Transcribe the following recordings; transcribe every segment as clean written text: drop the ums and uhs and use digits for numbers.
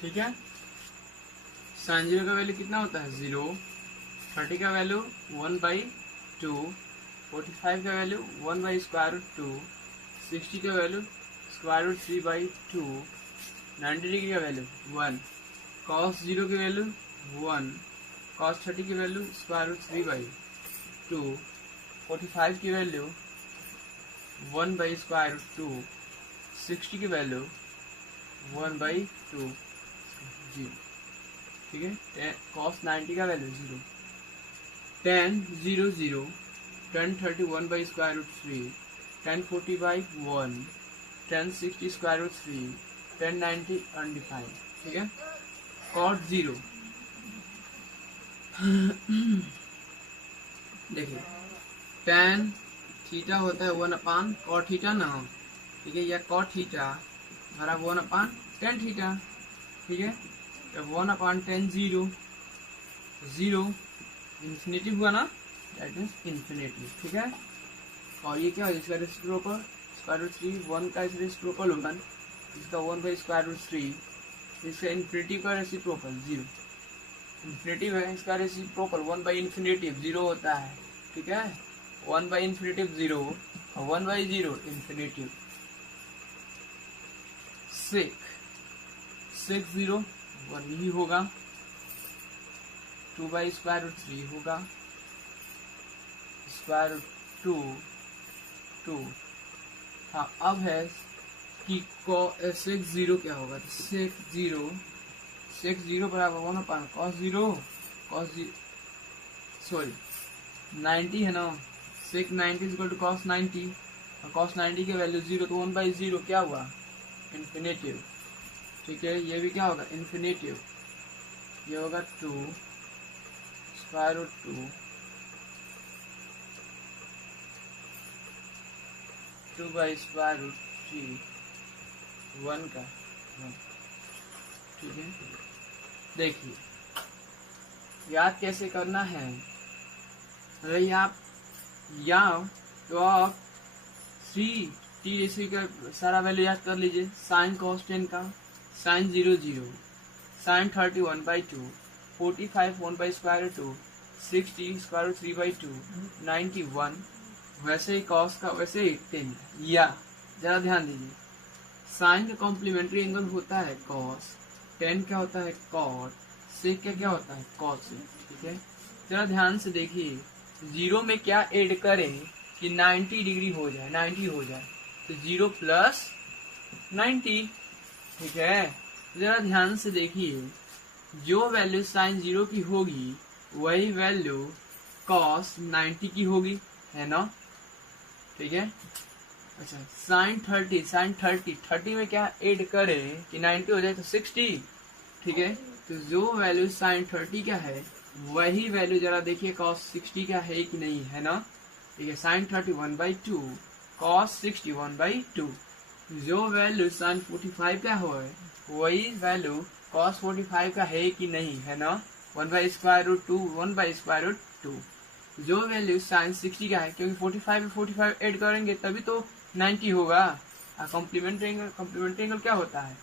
ठीक है। साइन 0 का वैल्यू कितना होता है 0, 30 का वैल्यू 1/2, 45 का वैल्यू 1/√2, 60 का वैल्यू √3/2, 90 डिग्री का वैल्यू 1, cos 0 की वैल्यू 1, cos 30 की वैल्यू √3/2, 45 की वैल्यू 1/√2, 60 की वैल्यू 1/2, 0। ठीक है। cos 90 का value 0, tan 0 0, tan 30 1/√3, tan 40/1, tan 60 √3, tan 90 undefined। ठीक है। cot 0 देखिए tan थीटा होता है 1/cot थीटा ना, ठीक है, या cot थीटा हमारा 1/tan थीटा। ठीक है। 1/tan 0, 0 इन्फिनेटिव हुआ ना, दैट मीन्स इन्फिनेटिव। ठीक है। और ये क्या है, इसका रेसिप्रोकल √3, 1 का रेसिप्रोकल होगा, इसका 1/√3, इसका इन्फिनेटिव का रेसिप्रोकल 0, इन्फिनेटिव है, इसका रेसिप्रोकल 1/इन्फिनेटिव 0 होता है। ठीक है। 1/इन्फिनेटिव 0 और 1/0 इन्फिनेटिव। sec 0 1 ही होगा, 2/√3 होगा, √2 2। हाँ, अब है कि sec 0 क्या होगा, तो sec 0 बराबर 1/cos 0, सॉरी 90 है ना, sec 90 = cos 90, और cos 90 की वैल्यू 0, तो 1/0 क्या हुआ, इन्फिनेटिव। ठीक है। ये भी क्या होगा, इन्फिनेटिव। ये होगा 2 √2, 2/√3, 1 का 1। ठीक है। देखिए याद कैसे करना है, अगर आप या तो आप 3t का सारा वैल्यू याद कर लीजिए। साइन cos 10 का, साइन 0 0, साइन 30 1/2, 45 1/√2, 60 √3/2, 91, वैसे ही cos का वैसे ही 10। या जरा ध्यान दीजिए, साइन का कॉम्प्लीमेंट्री एंगल होता है cos, 10 क्या होता है cot, sec क्या होता है cos। ठीक है। जरा ध्यान से देखिए, 0 में क्या ऐड करें कि 90 डिग्री हो जाए, 90 हो जाए, तो 0 + 90। ठीक है। जरा ध्यान से देखिए, जो वैल्यू साइन 0 की होगी वही वैल्यू cos 90 की होगी, है ना। ठीक है। अच्छा, साइन 30 में क्या ऐड करें कि 90 हो जाए, तो 60। ठीक है। तो जो वैल्यू साइन 30 का है वही वैल्यू जरा देखिए cos 60 का है कि नहीं, है ना। ठीक है। Sine 30 1/2, cos 60 1/2। जो वैल्यू साइन 45 का हो वही वैल्यू cos 45 का है कि नहीं, है ना। 1/√2, 1/√2। जो वैल्यू साइन 60 का है, क्योंकि 45 में 45 ऐड करेंगे तभी तो 90 होगा। कॉम्प्लीमेंट्री एंगल क्या होता है,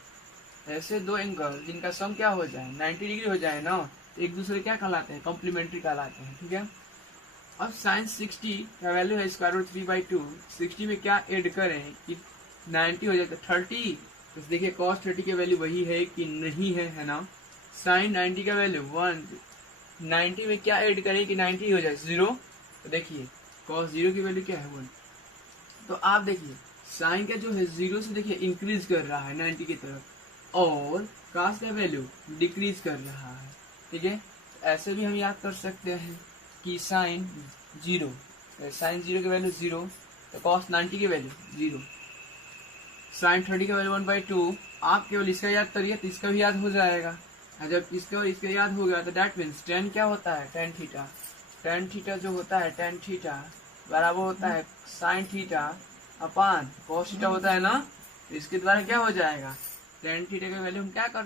ऐसे दो एंगल जिनका सम क्या हो जाए 90 डिग्री हो जाए ना, एक दूसरे क्या कहलाते हैं, कॉम्प्लीमेंट्री कहलाते हैं। ठीक है। अब साइन 60 का वैल्यू है √3/2, 60 में क्या ऐड करें कि 90 हो जाए, तो 30। तो देखिए cos 30 की वैल्यू वही है कि नहीं है ना। साइन 90 का वैल्यू 1, 90 में क्या ऐड करें कि 90 हो जाए 0। तो देखिए cos 0 की वैल्यू क्या है 1। तो आप देखिए साइन का जो है 0 से देखिए इंक्रीज कर रहा है 90 की तरफ, और cos का वैल्यू डिक्रीज कर रहा है। ठीक है। ऐसे भी हम याद कर सकते हैं कि साइन 0 की वैल्यू 0, तो cos 90 की वैल्यू 0, साइन 30 का वैल्यू 1/2। आप केवल इसका याद करिए तो इसका भी याद हो जाएगा। जब इसका और इसका याद हो गया तो दैट मीन्स tan क्या होता है, tan थीटा। tan थीटा जो होता है, tan थीटा बराबर होता है sine theta upon cos theta होता है ना। तो इसके द्वारा क्या हो जाएगा, tan थीटा का वैल्यू हम क्या कर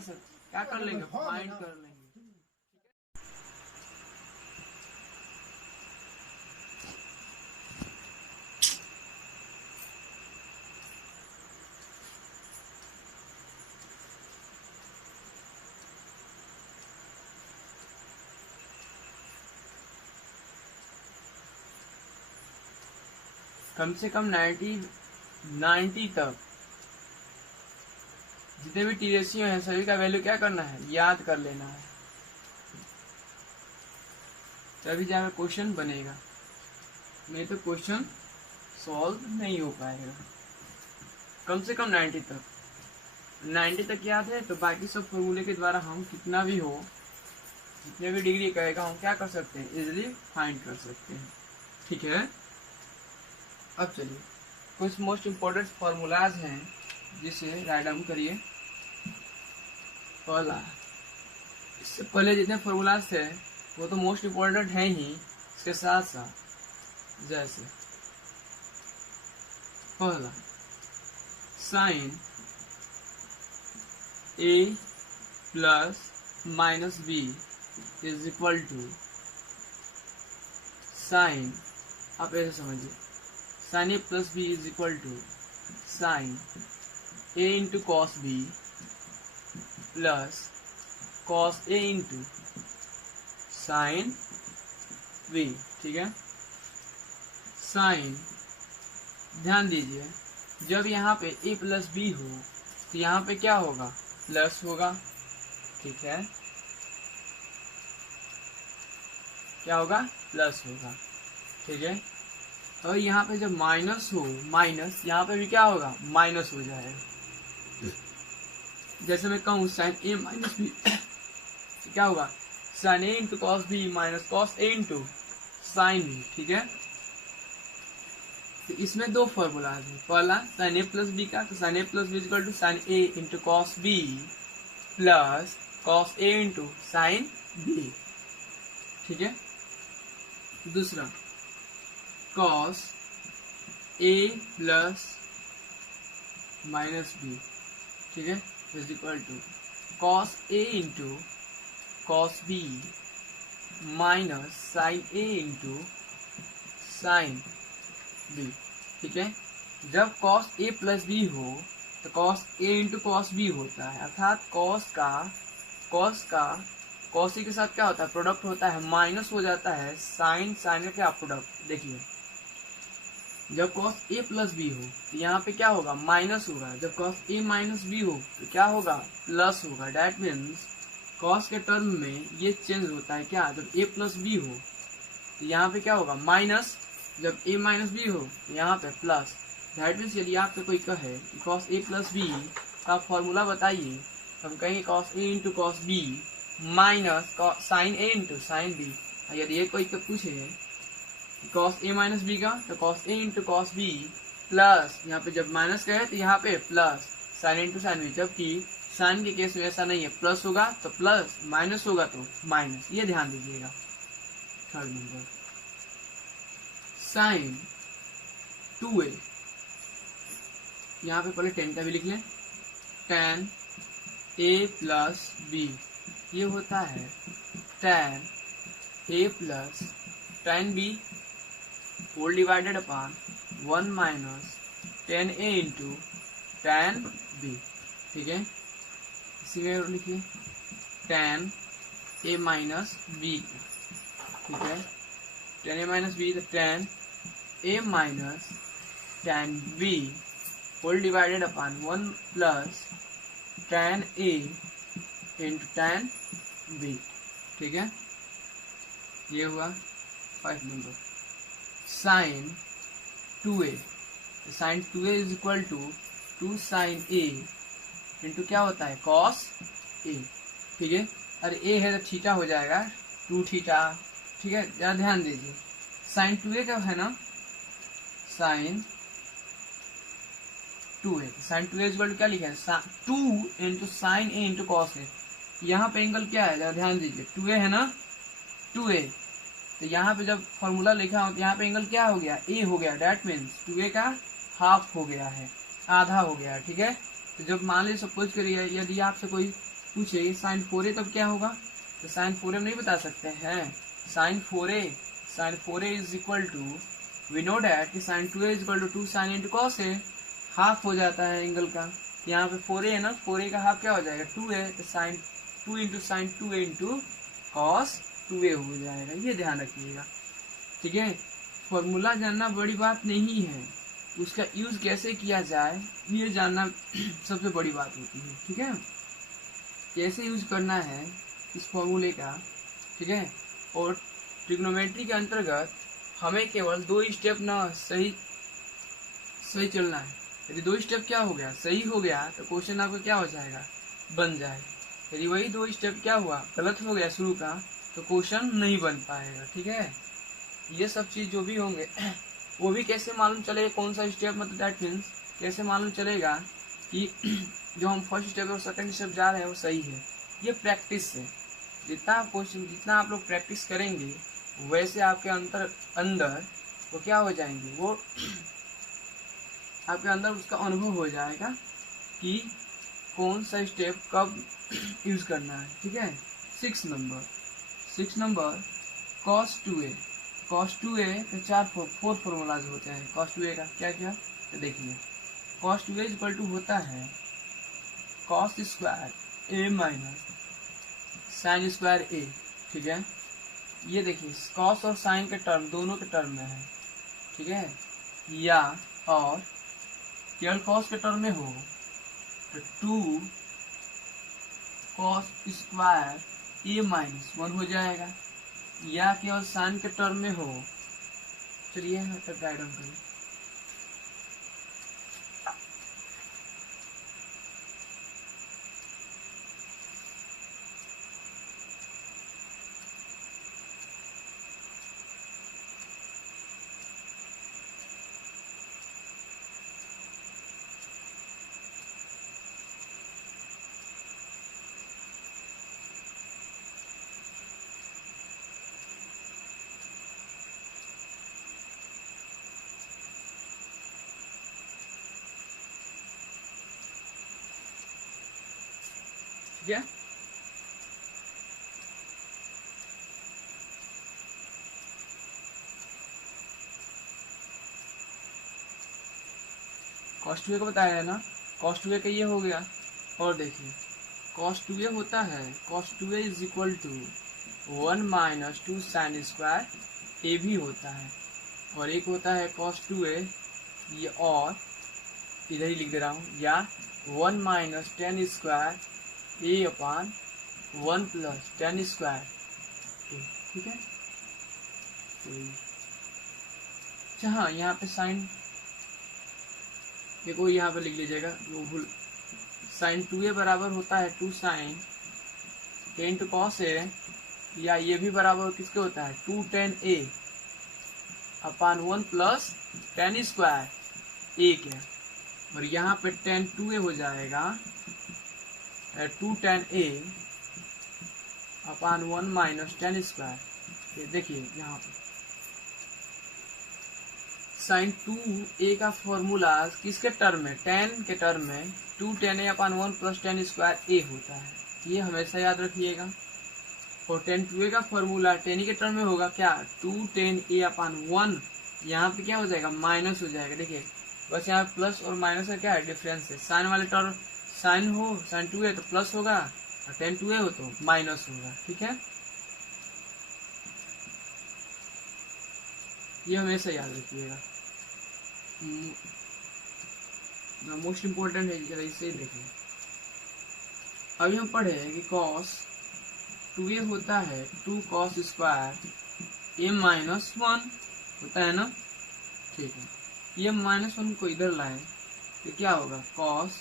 लेंगे, फाइंड कर लेंगे। कम से कम 90 तक जितने भी टी रेशियो है सभी का वैल्यू क्या करना है, याद कर लेना है, तभी जाकर क्वेश्चन बनेगा, नहीं तो क्वेश्चन सॉल्व नहीं हो पाएगा। कम से कम 90 तक याद है तो बाकी सब फॉर्मूले के द्वारा हम कितना भी हो, जितने भी डिग्री कहेगा हम क्या कर सकते हैं, इजिली फाइंड कर सकते हैं। ठीक है, अब चलिए कुछ मोस्ट इम्पोर्टेंट फॉर्मूलाज हैं जिसे राइट डाउन करिए। पहला, इससे पहले जितने फॉर्मूलाज थे वो तो मोस्ट इम्पोर्टेंट हैं ही, इसके साथ साथ जैसे पहला sine A plus minus B is equal to sine, आप ऐसे समझिए, sine A plus B is equal to sine A into cos B plus cos A into sine B. ठीक है, साइन, ध्यान दीजिए जब यहाँ पे ए प्लस बी हो तो यहाँ पे क्या होगा, प्लस होगा। ठीक है, क्या होगा, प्लस होगा। ठीक है, और यहाँ पे जब माइनस हो, माइनस यहाँ पे भी क्या होगा, माइनस हो जाएगा। जैसे मैं कहूँ साइन ए माइनस बी क्या होगा, sine A into cos B minus cos A into sine B. ठीक है, तो इसमें दो फॉर्मूला है, पहला साइन ए प्लस बी का, तो sine A plus B equal to sine A into cos B plus cos A into sine B. ठीक है, दूसरा cos A plus minus B, ठीक है, is equal to cos A into cos B minus sine A into sine B. ठीक है, जब cos A plus B हो तो cos A into cos B होता है, अर्थात कॉस कॉस ए के साथ क्या होता है, प्रोडक्ट होता है, माइनस हो जाता है साइन का क्या प्रोडक्ट। देखिए जब कॉस ए प्लस बी हो तो यहाँ पे क्या होगा, माइनस होगा, जब कॉस ए माइनस बी हो तो क्या होगा, प्लस होगा। डैट मीन्स कॉस के टर्म में ये चेंज होता है, क्या, जब ए प्लस बी हो तो यहाँ पे क्या होगा, माइनस, जब ए माइनस बी हो तो यहाँ पे प्लस। दैट मीन्स यदि आपसे कोई कहे कि कॉस ए प्लस बी का फॉर्मूला बताइए, हम कहेंगे cos A into cos B minus sine A into sine B. यदि ये कोई पूछे कॉस ए माइनस बी का, तो cos A into cos B plus, यहाँ पे जब माइनस का है तो यहाँ पे plus sine into sine B, जबकि साइन के केस में ऐसा नहीं है, प्लस होगा तो प्लस, माइनस होगा तो माइनस, ये ध्यान दीजिएगा। थर्ड नंबर साइन 2a, यहाँ पे पहले टेन का भी लिख लें, टेन ए प्लस बी, ये होता है tan A plus tan B whole divided upon 1 minus tan A into tan B. ठीक है, इसी में लिखिए टेन ए माइनस बी, ठीक है, टेन ए माइनस बी, तो tan A minus tan B whole divided upon 1 plus tan A into tan B. ठीक है, ये हुआ 5 नंबर। Sine 2a, sine 2a is equal to 2 sine A into क्या होता है, कॉस ए। ठीक है, अरे ए है तो थीटा हो जाएगा 2 थीटा। ठीक है, जरा ध्यान दीजिए, साइन 2a का है ना, sine 2a, sine 2a is equal to क्या लिखा है, 2 into sine A into cos A. यहाँ पे एंगल क्या है, जरा ध्यान दीजिए, 2a है ना, 2a, तो यहाँ पे जब फॉर्मूला लिखा हो तो यहाँ पे एंगल क्या हो गया, ए हो गया। डैट मीन्स 2a का हाफ हो गया है, आधा हो गया है। ठीक है, तो जब मान लीजिए सपोज करिए यदि आपसे कोई पूछे साइन 4a तब क्या होगा, तो साइन 4a नहीं बता सकते हैं, sine 4a is equal to, we know that कि sine 2a is equal to 2 sine into cos A, half हो जाता है एंगल का। यहाँ पे 4a है ना, 4a का हाफ क्या हो जाएगा, 2a, तो sine 2 into sine 2a into cos 2a हो जाएगा, ये ध्यान रखिएगा। ठीक है, फॉर्मूला जानना बड़ी बात नहीं है, उसका यूज कैसे किया जाए ये जानना सबसे बड़ी बात होती है। ठीक है, कैसे यूज करना है इस फॉर्मूले का। ठीक है, और ट्रिग्नोमेट्री के अंतर्गत हमें केवल 2 स्टेप ना सही चलना है। यदि 2 स्टेप क्या हो गया, सही हो गया, तो क्वेश्चन आपका क्या हो जाएगा, बन जाएगा। यदि वही 2 स्टेप क्या हुआ, गलत हो गया शुरू का, तो क्वेश्चन नहीं बन पाएगा। ठीक है, ये सब चीज जो भी होंगे वो भी कैसे मालूम चलेगा कौन सा स्टेप, मतलब दैट मीन्स कैसे मालूम चलेगा कि जो हम फर्स्ट स्टेप और सेकंड स्टेप जा रहे हैं वो सही है। ये प्रैक्टिस से, जितना आप लोग प्रैक्टिस करेंगे वैसे आपके अंदर वो क्या हो जाएंगे, वो आपके अंदर उसका अनुभव हो जाएगा कि कौन सा स्टेप कब यूज करना है। ठीक है, 6 number cos 2a। cos 2a के 4 फॉर्मूलाज होते हैं। cos 2a का क्या क्या, तो देखिए cos 2a इक्वल टू होता है cos square a minus sine square a। ठीक है, ये देखिए cos और साइन के टर्म दोनों के टर्म में है। ठीक है, या और केवल cos के टर्म में हो तो 2 cos स्क्वायर a माइनस 1 हो जाएगा, या केवल साइन के टर्म में हो, चलिए तक राइट डाउन करिए। ठीक है, cos 2a का बताया है ना, cos 2a का ये हो गया। और देखिए cos 2a होता है cos 2a is equal to 1 minus 2 sine square a भी होता है, और एक होता है cos 2a, ये और इधर ही लिख दे रहा हूँ, या 1 minus 10 square a upon 1 plus 10 square a। ठीक है, अच्छा हाँ, यहाँ पे साइन देखो, यहाँ पे लिख लीजिएगा, वो भूल, साइन 2a बराबर होता है 2 साइन 10 टू कॉस a, या ये भी बराबर किसके होता है 2 tan a upon 1 plus 10 square a के, और यहाँ पे tan 2a हो जाएगा 2 tan a upon 1 minus 10 square. ये देखिए यहाँ पे साइन 2a का फॉर्मूला किसके टर्म में, tan के टर्म में 2 tan a upon 1 plus 10 square a होता है, ये हमेशा याद रखिएगा। और tan 2a का फॉर्मूला tan के टर्म में होगा क्या, 2 tan a अपान 1, यहाँ पे क्या हो जाएगा, माइनस हो जाएगा। देखिए बस यहाँ प्लस और माइनस का क्या है, डिफरेंस है। साइन वाले टर्म साइन हो, साइन 2a तो प्लस होगा, और tan 2a हो तो माइनस होगा। ठीक है, ये हमेशा याद रखिएगा, मोस्ट इम्पोर्टेंट है, जरा इसे देखिए। अभी हम पढ़े कि cos 2a होता है 2 cos स्क्वायर a माइनस 1 होता है ना। ठीक है, ये -1 को इधर लाए तो क्या होगा, cos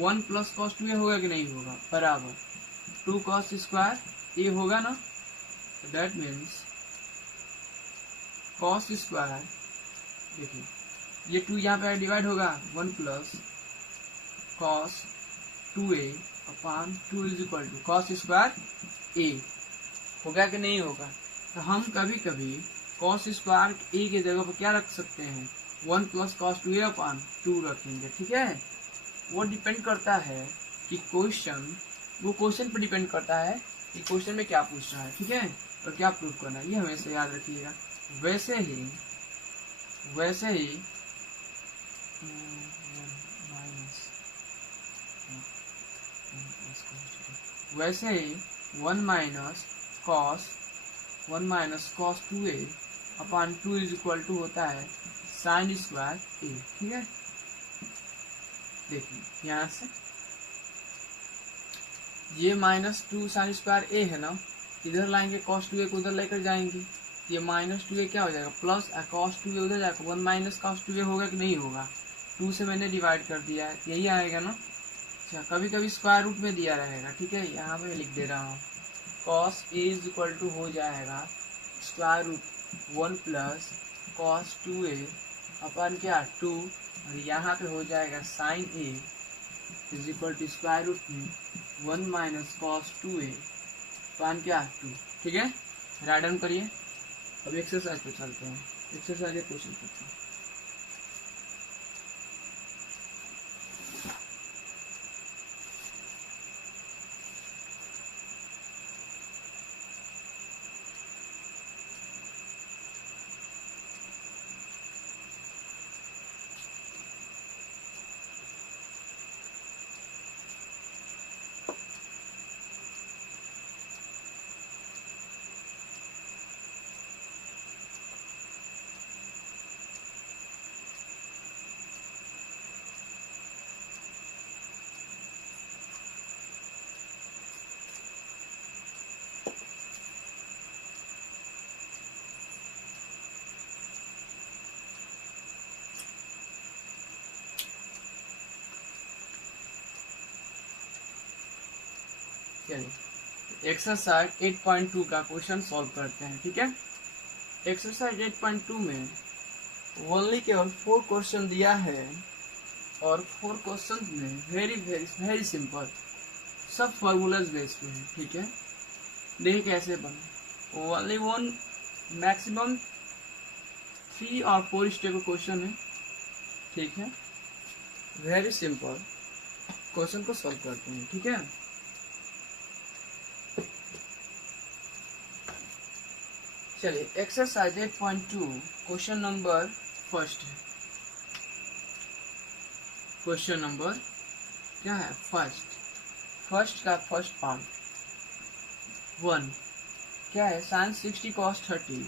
1 प्लस cos 2a होगा कि नहीं होगा, बराबर 2 cos स्क्वायर a होगा ना। दैट मीन्स cos स्क्वायर, देखिए ये 2 यहाँ पे डिवाइड होगा, 1 plus cos 2a upon 2 is equal to cos square a होगा कि नहीं होगा। तो हम कभी कभी cos स्क्वायर a की जगह पर क्या रख सकते हैं, 1 प्लस cos 2a अपान 2 रखेंगे। ठीक है, वो डिपेंड करता है कि क्वेश्चन पर डिपेंड करता है कि क्वेश्चन में क्या पूछ रहा है। ठीक है, और क्या प्रूव करना है, ये हमेशा याद रखिएगा। वैसे ही 1 minus cos 1 minus cos 2a upon 2 is equal to होता है साइन स्क्वायर a। ठीक है, देखिए यहाँ से ये माइनस 2 साइन स्क्वायर a है ना, इधर लाएंगे कॉस 2a को उधर लेकर जाएंगे, ये माइनस 2a क्या हो जाएगा प्लस कॉस 2a उधर जाएगा 1 माइनस कॉस 2a होगा कि नहीं होगा, 2 से मैंने डिवाइड कर दिया है, यही आएगा ना। अच्छा, कभी कभी स्क्वायर रूट में दिया रहेगा, ठीक है, यहाँ पे लिख दे रहा हूँ cos a is equal to हो जाएगा square root 1 plus cos 2a upon क्या 2, और यहाँ पे हो जाएगा sine a is equal to square root में 1 माइनस कॉस 2a अपन क्या 2। ठीक है, राइट डाउन करिए। अब एक्सरसाइज पे चलते हैं, एक्सरसाइज के क्वेश्चन करते हैं। एक्सरसाइज 8.2 का क्वेश्चन सॉल्व करते हैं। ठीक है, एक्सरसाइज 8.2 में ओनली केवल 4 क्वेश्चन दिया है और 4 क्वेश्चन में वेरी वेरी वेरी सिंपल, सब फॉर्मूलाज बेस पे है। ठीक है, देखिए कैसे बने, ओनली 1 मैक्सिमम 3 और 4 स्टेप का क्वेश्चन है। ठीक है, वेरी सिंपल, क्वेश्चन को सॉल्व करते हैं। ठीक है, चलिए एक्सरसाइज 8.2 क्वेश्चन नंबर फर्स्ट है। क्वेश्चन नंबर क्या है फर्स्ट का फर्स्ट पार्ट 1 क्या है, sine 60 cos 30,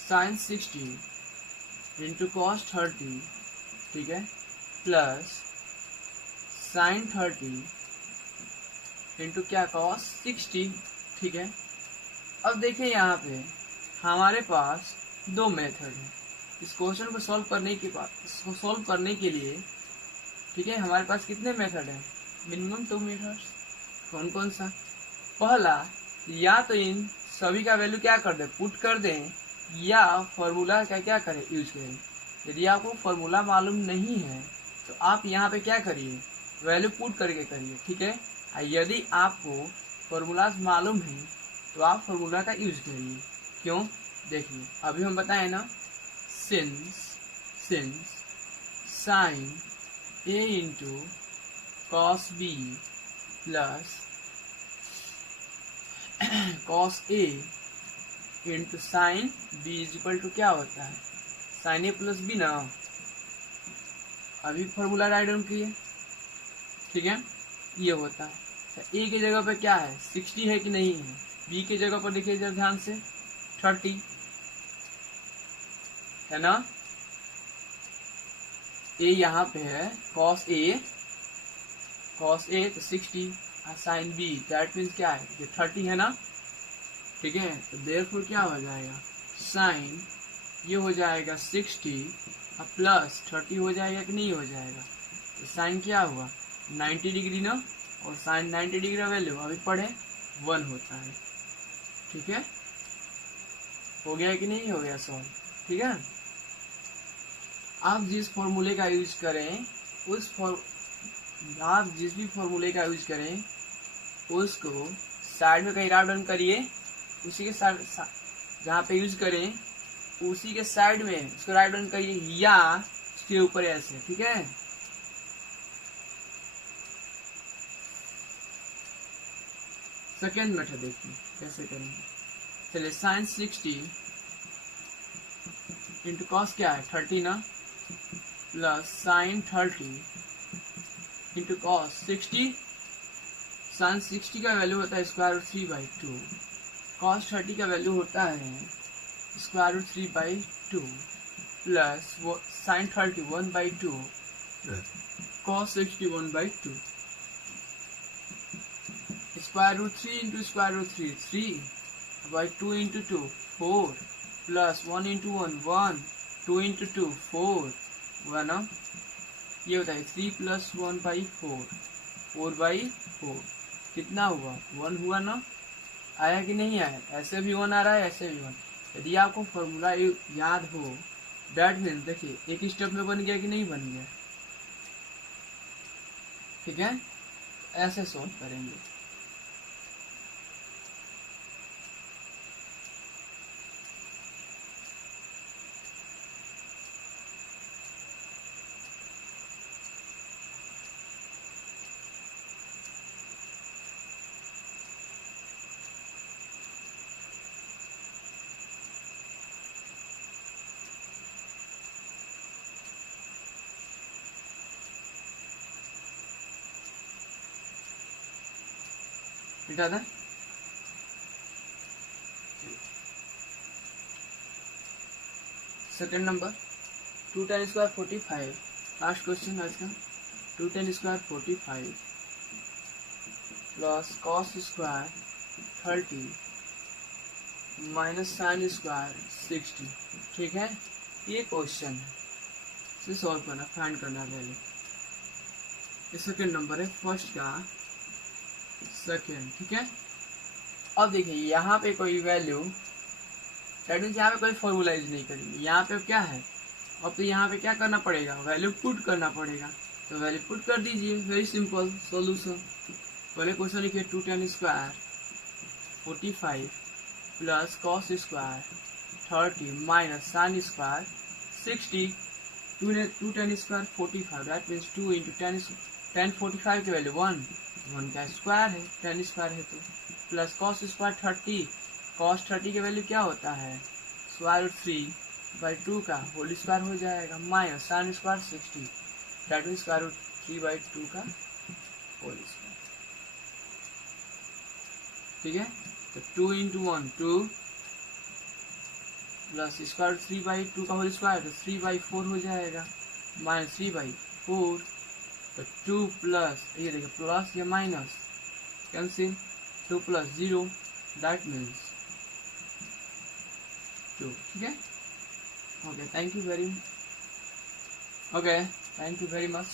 sine 60 into cos 30, ठीक है, प्लस साइन 30 इंटू क्या कॉस 60। ठीक है, अब देखिए यहाँ पे हमारे पास 2 मेथड है इस क्वेश्चन को सॉल्व करने के बाद, इसको सॉल्व करने के लिए। ठीक है, हमारे पास कितने मेथड है, मिनिमम 2 मेथड। कौन कौन सा, पहला या तो इन सभी का वैल्यू क्या कर दे पुट कर दें, या फॉर्मूला का क्या करें यूज करें। यदि आपको फॉर्मूला मालूम नहीं है तो आप यहाँ पे क्या करिए वैल्यू पुट करके करिए। ठीक है, यदि आपको फॉर्मूला मालूम है तो आप फॉर्मूला का यूज करिए। क्यों, देखिए अभी हम बताए ना, since sine a into cos b plus cos a into sine b is equal to क्या होता है साइन a प्लस b ना। अभी फॉर्मूला राइट डाउन किए। ठीक है, ये होता है a की जगह पे क्या है 60 है कि नहीं है, b की जगह पर देखिए जरा ध्यान से 30 है ना, a यहाँ पे है cos a तो 60 और साइन b दैट मीन्स क्या है ये 30 है ना। ठीक है, तो देयरफॉर क्या हो जाएगा साइन ये हो जाएगा 60 और प्लस 30 हो जाएगा कि नहीं हो जाएगा, तो साइन क्या हुआ 90 डिग्री ना, और साइन 90 डिग्री का वैल्यू अभी पढ़े 1 होता है। ठीक है, हो गया कि नहीं हो गया सॉल्व। ठीक है, आप जिस फॉर्मूले का यूज करें आप जिस भी फॉर्मूले का यूज करें उसको साइड में कहीं राइट डाउन करिए, उसी के साइड जहाँ पे यूज करें उसी के साइड में उसको राइट डाउन करिए या उसके ऊपर ऐसे। ठीक है, सेकेंड मेथड देखिए कैसे करेंगे। चलिए साइन 60 इंटू कॉस क्या है 30 ना, plus sine 30 into cos 60, sine 60 का वैल्यू होता है स्क्वायर रूट 3/2 cos 30 का वैल्यू होता है square root 3/2 plus sine 31/2 cos 61/2 square root 3 into square root 3/2 into 2 4 plus 1 into 1 2 into 2 4 हुआ ना। ये बताइए 3 प्लस 1/4 4/4 कितना हुआ 1 हुआ ना। आया कि नहीं आया, ऐसे भी 1 आ रहा है ऐसे भी 1। यदि आपको फॉर्मूला याद हो दैट मीन देखिए एक स्टेप में बन गया कि नहीं बन गया। ठीक है, ऐसे सॉल्व करेंगे। मिटा दें। Second number 2 tan square 45 last question आज का। 2 tan square 45 plus cos square 30 minus sine square 60। ठीक है, ये क्वेश्चन है, इसे सॉल्व करना फाइंड करना पहले। ये सेकेंड नंबर है फर्स्ट का सेकेंड। ठीक है, अब देखिए यहाँ पे कोई वैल्यू दैट मीन्स यहाँ पे कोई फॉर्मूला यूज नहीं करेंगे। यहाँ पे क्या है, अब तो यहाँ पे क्या करना पड़ेगा, वैल्यू पुट करना पड़ेगा। तो वैल्यू पुट कर दीजिए, वेरी सिंपल सॉल्यूशन। पहले क्वेश्चन लिखिए 2 tan square 45 plus cos square 30 minus sine square 60। 2 tan square 45 that means 2 into 10 45 की वैल्यू 1 का स्क्वायर है, 10 स्क्वायर है तो प्लस कॉस स्क्वायर 30 कॉस 30 की वैल्यू क्या होता है स्क्वायर रूट 3/2 का होल स्क्वायर हो जाएगा minus sine square 60 that means square root 3/2 का होल स्क्वायर। ठीक है, तो 2 इंटू 1 2 प्लस स्क्वायर रूट 3/2 का होल स्क्वायर तो 3/4 हो जाएगा माइनस 3/4। तो 2 प्लस ये देखिए प्लस या minus cancel 2 plus 0 that means 2। ठीक है, okay thank you very much.